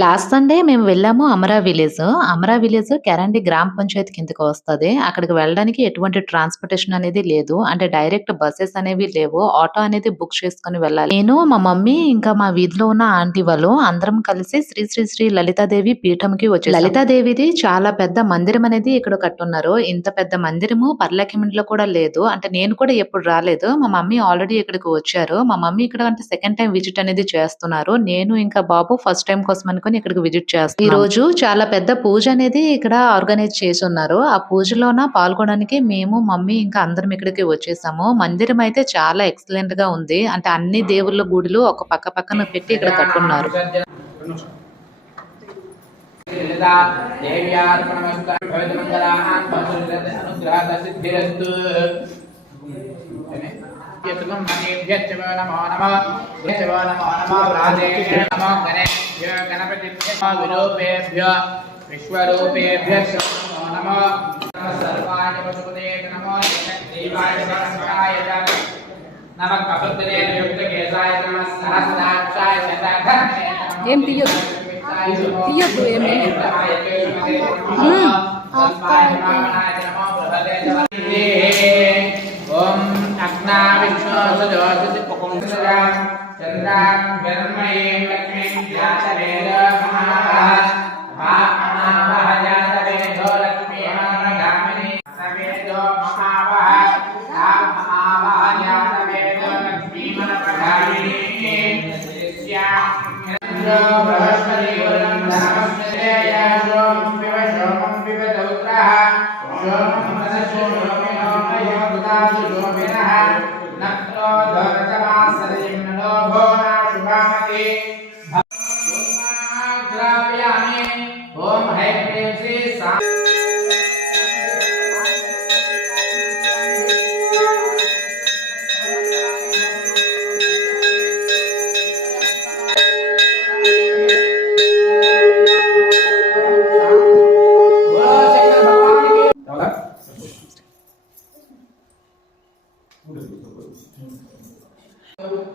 Last Sunday మేము వెళ్ళాము Amara village. Amara village కెరండి గ్రామ పంచాయతీ కిందకి వస్తది. అక్కడికి వెళ్ళడానికి ఎటువంటి ట్రాన్స్‌పోర్టేషన్ అనేది లేదు. అంటే డైరెక్ట్ బసెస్ అనేవి లేవు. ఆటో అనేది బుక్ చేసుకొని వెళ్ళాలి. నేను, మా మమ్మీ ఇంకా మా వీధిలో ఉన్న ఆంటీ వాళ్ళు అందరం కలిసి శ్రీ శ్రీ శ్రీ లలితాదేవి పీఠంకి వచ్చేసాం. లలితాదేవిది చాలా పెద్ద మందిరం అనేది ఇక్కడ కట్టున్నారు. ఇంత పెద్ద మందిరము పర్లాకిమింట్లో కూడా లేదు. అంటే నేను కూడా ఎప్పుడు రాలేదు. మా మమ్మీ ఆల్రెడీ ఇక్కడికి వచ్చారు. మా మమ్మీ ఇక్కడ అంటే సెకండ్ టైమ్ విజిట్ అనేది చేస్తున్నారు. నేను ఇంకా బాబు ఫస్ట్ టైమ్ కోసం అనుకుని ఇక్కడికి విజిట్ చేస్తున్నాం. ఈ రోజు చాలా పెద్ద పూజ అనేది ఇక్కడ ఆర్గనైజ్ చేసి ఉన్నారు. ఆ పూజలోన పాల్గొనడానికి మేము మమ్మీ ఇంకా అందరం ఇక్కడికి వచ్చేసాము. మందిరం అయితే చాలా ఎక్సలెంట్ గా ఉంది. అంటే అన్ని దేవుళ్ళ గుడులు ఒక పక్క పక్కన పెట్టి ఇక్కడ కట్టున్నారు. नमो नमः नमो गणेभ्यो गणपतिभ्यो विरूपेभ्यो विश्वरूपेभ्यो नमो नमः सर्वाय पशुपते नमो देवाय नमस्काराय नमः कपदले युक्तकेशाय नमः सहस्राक्षाय शतघ्ने ఏం తీయొద్దు తీయొద్దు ఏమి ओम अग्ना विष्णु सजोषि पुकुंसया चंद्रां गर्मये लक्ष्मी ज्ञातवेद महाभाजातवेदो लक्ष्मी महागामिनी सवेदो महाभाजातवेदो लक्ष्मी महागामिनी यस्यां बृहस्पति वरं धर्मस्य याशों विवशों विवदौत्रः शों नक्तो धरतमासरिं नोभो शुभामति द्राव्यामि ओम है प्रेम से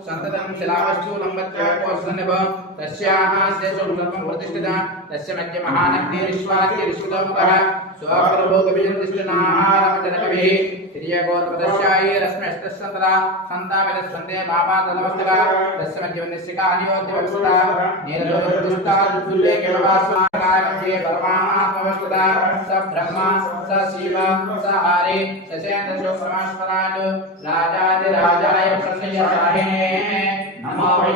संततं शिलावस्तु लंबत्योपसन्नभ तस्याः शेषं सर्वं प्रतिष्ठिता तस्य मध्ये महानग्निरिश्वास्य विश्वतमुखः स्वप्रभोगविजन्तिष्ठनाहारमजनकभिः तिर्यगोत्रपदस्यायि रश्मिस्तस्सन्तरा सन्तापितस्सन्ते मापातलवस्तका तस्य मध्ये वन्यस्यका अनियोद्यवस्तता नीललोकदुष्टा दुर्लेखवासनाय मध्ये परमात्मवस्तता स ब्रह्मा स शिव स हरि स चेतसोपमाश्वरान् राजाधिराजाय प्रसन्नयसाहे नमो वै